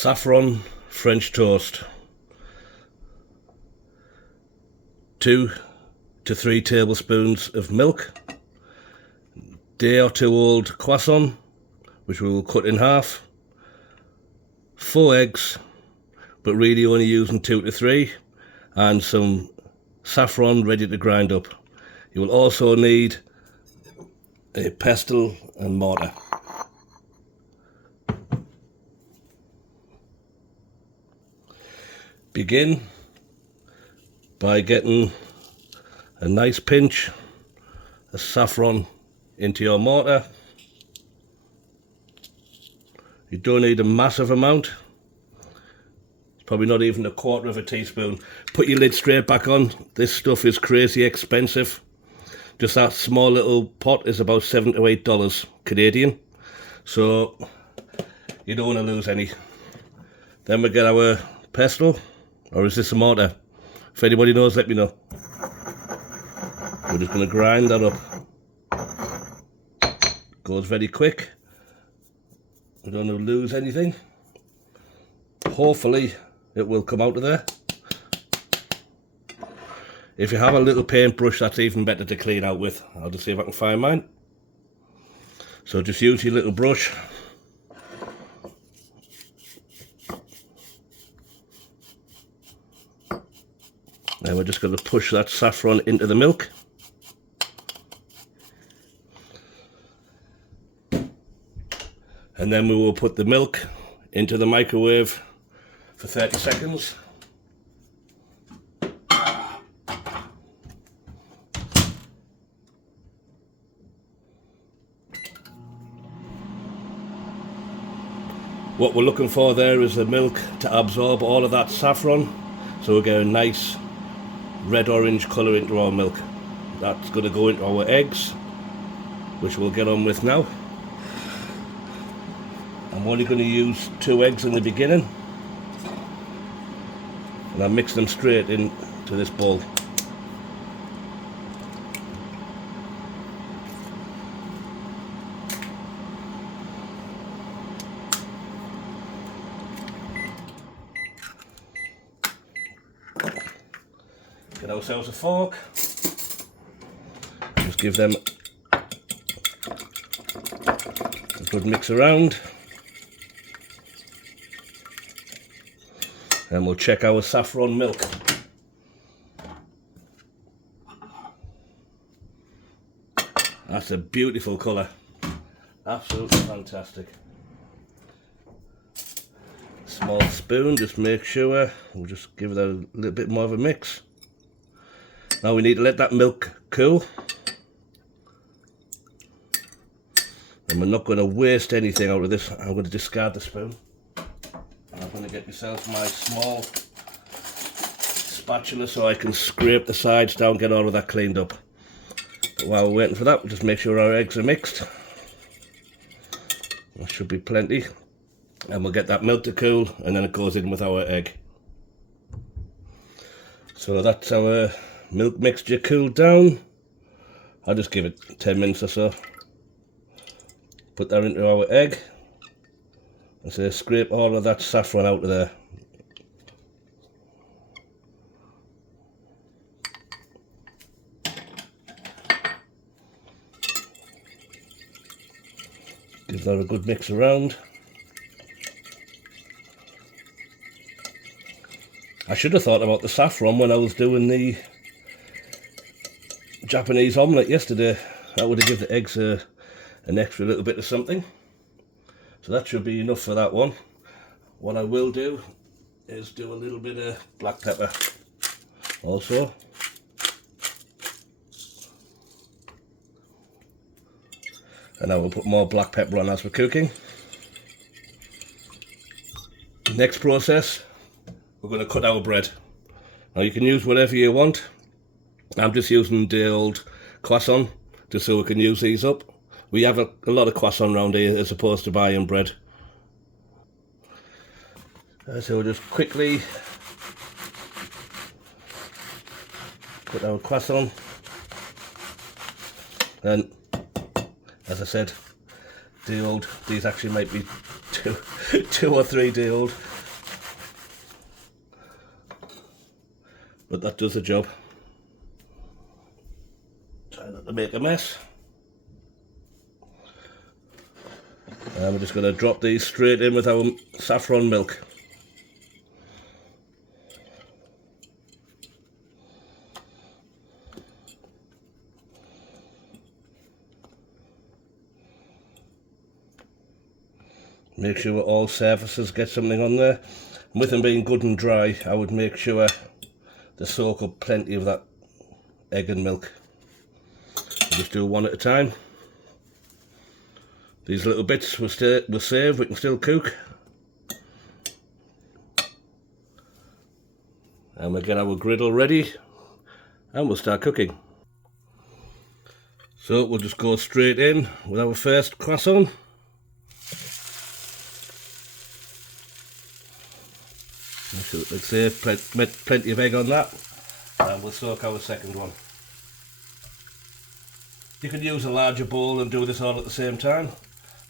Saffron French toast, 2 to 3 tablespoons of milk, day or two old croissant, which we will cut in half, 4 eggs, but really only using 2 to 3, and some saffron ready to grind up. You will also need a pestle and mortar. Begin by getting a nice pinch of saffron into your mortar. You don't need a massive amount. It's probably not even a quarter of a teaspoon. Put your lid straight back on. This stuff is crazy expensive. Just that small little pot is about $7 to $8 Canadian. So you don't want to lose any. Then we get our pestle, or is this a mortar? If anybody knows, let me know. We're just going to grind that up. Goes very quick. We don't want to lose anything. Hopefully it will come out of there. If you have a little paintbrush, that's even better to clean out with. I'll just see if I can find mine. So just use your little brush. Now we're just going to push that saffron into the milk. And then we will put the milk into the microwave for 30 seconds. What we're looking for there is the milk to absorb all of that saffron, so we'll get a nice red-orange colour into our milk. That's going to go into our eggs, which we'll get on with now. I'm only going to use 2 eggs in the beginning, and I'll mix them straight into this bowl. Get ourselves a fork, just give them a good mix around, and we'll check our saffron milk. That's a beautiful colour, absolutely fantastic. Small spoon, just make sure, we'll just give that a little bit more of a mix. Now we need to let that milk cool, and we're not going to waste anything out of this. I'm going to discard the spoon. I'm going to get myself my small spatula so I can scrape the sides down, get all of that cleaned up. But while we're waiting for that, we'll just make sure our eggs are mixed. That should be plenty. And we'll get that milk to cool, and then it goes in with our egg. So that's our milk mixture cooled down. I'll just give it 10 minutes or so. Put that into our egg, and so scrape all of that saffron out of there. Give that a good mix around. I should have thought about the saffron when I was doing the Japanese omelette yesterday. That would have given the eggs an extra little bit of something. So that should be enough for that one. What I will do is do a little bit of black pepper also. And I will put more black pepper on as we're cooking. Next process, we're going to cut our bread. Now you can use whatever you want. I'm just using the old croissant just so we can use these up. We have a lot of croissant around here as opposed to buying bread. So we'll just quickly put our croissant. And as I said, these actually might be two or 3 day old. but that does the job. Try not to make a mess. And we're just going to drop these straight in with our saffron milk. Make sure all surfaces get something on there. And with them being good and dry, I would make sure to soak up plenty of that egg and milk. We'll just do one at a time. These little bits will save, we can still cook. And we'll get our griddle ready and we'll start cooking. So we'll just go straight in with our first croissant. Let's say plenty of egg on that, and we'll soak our second one. You can use a larger bowl and do this all at the same time,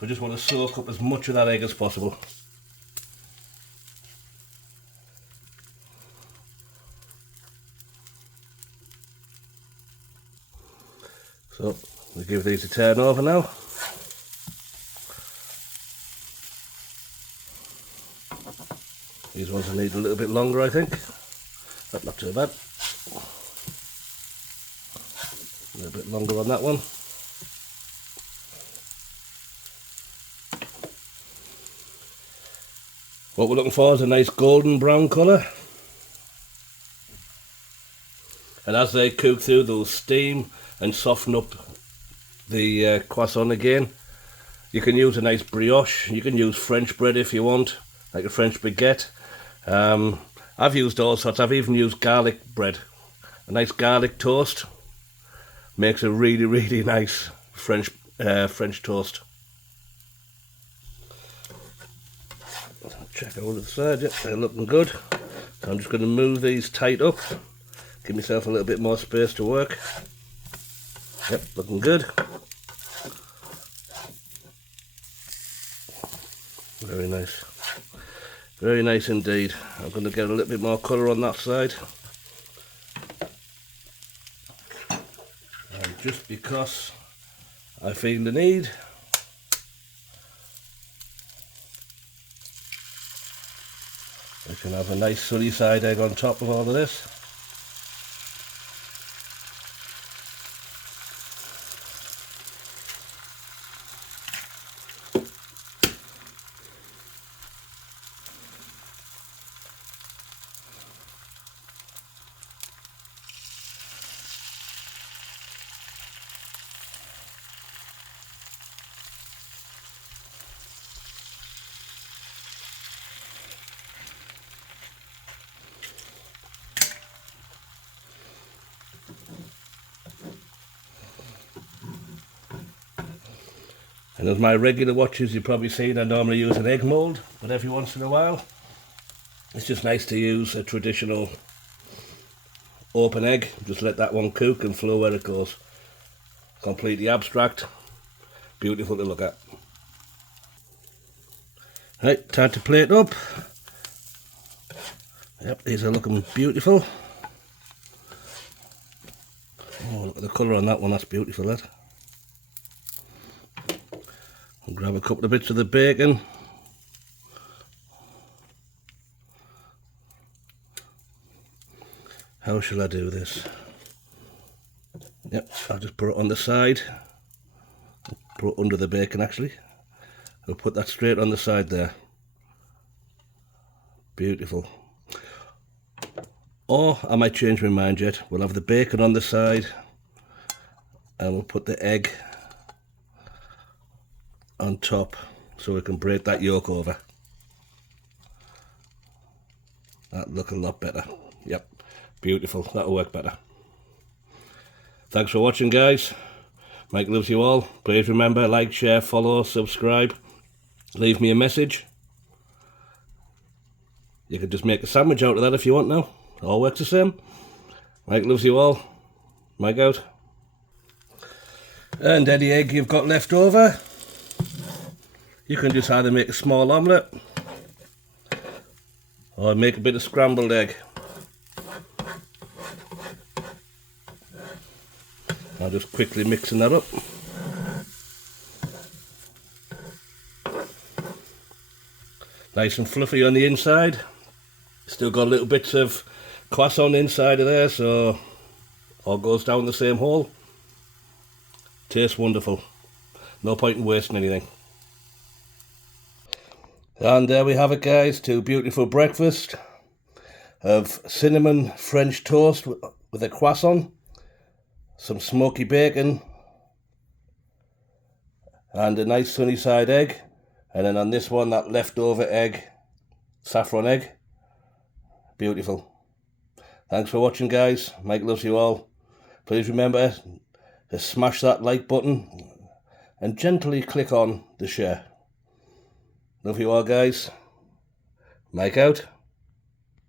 but just want to soak up as much of that egg as possible. So we'll give these a turn over now. These ones will need a little bit longer, I think. That's not too bad. A little bit longer on that one. What we're looking for is a nice golden brown colour. And as they cook through, they'll steam and soften up the croissant again. You can use a nice brioche. You can use French bread if you want, like a French baguette. I've used all sorts. I've even used garlic bread. A nice garlic toast makes a really, really nice French toast. Check over the side. Yep, they're looking good. So I'm just going to move these tight up. Give myself a little bit more space to work. Yep, looking good. Very nice. Very nice indeed. I'm going to get a little bit more colour on that side. And just because I feel the need, we can have a nice sunny side egg on top of all of this. And as my regular watchers, you've probably seen I normally use an egg mould, but every once in a while it's just nice to use a traditional open egg. Just let that one cook and flow where it goes. Completely abstract, beautiful to look at. Right, time to plate up. Yep, these are looking beautiful. Oh, look at the colour on that one, that's beautiful, that. I'll grab a couple of bits of the bacon. How shall I do this? Yep, I'll just put it on the side. Put it under the bacon actually. I'll put that straight on the side there. Beautiful. Or I might change my mind yet. We'll have the bacon on the side and we'll put the egg on top so we can break that yolk over. That'll look a lot better. Yep, beautiful, that'll work better. Thanks for watching, guys. Mike loves you all. Please remember, like, share, follow, subscribe, leave me a message. You could just make a sandwich out of that if you want now. All works the same. Mike loves you all. Mike out. And any egg you've got left over, you can just either make a small omelette or make a bit of scrambled egg. I'm just quickly mixing that up. Nice and fluffy on the inside. Still got little bits of croissant inside of there, so all goes down the same hole. Tastes wonderful. No point in wasting anything. And there we have it, guys. 2 beautiful breakfast of cinnamon French toast with a croissant, some smoky bacon, and a nice sunny side egg. And then on this one, that leftover egg, saffron egg. Beautiful. Thanks for watching, guys. Mike loves you all. Please remember to smash that like button and gently click on the share. Love you all, guys. Mike out.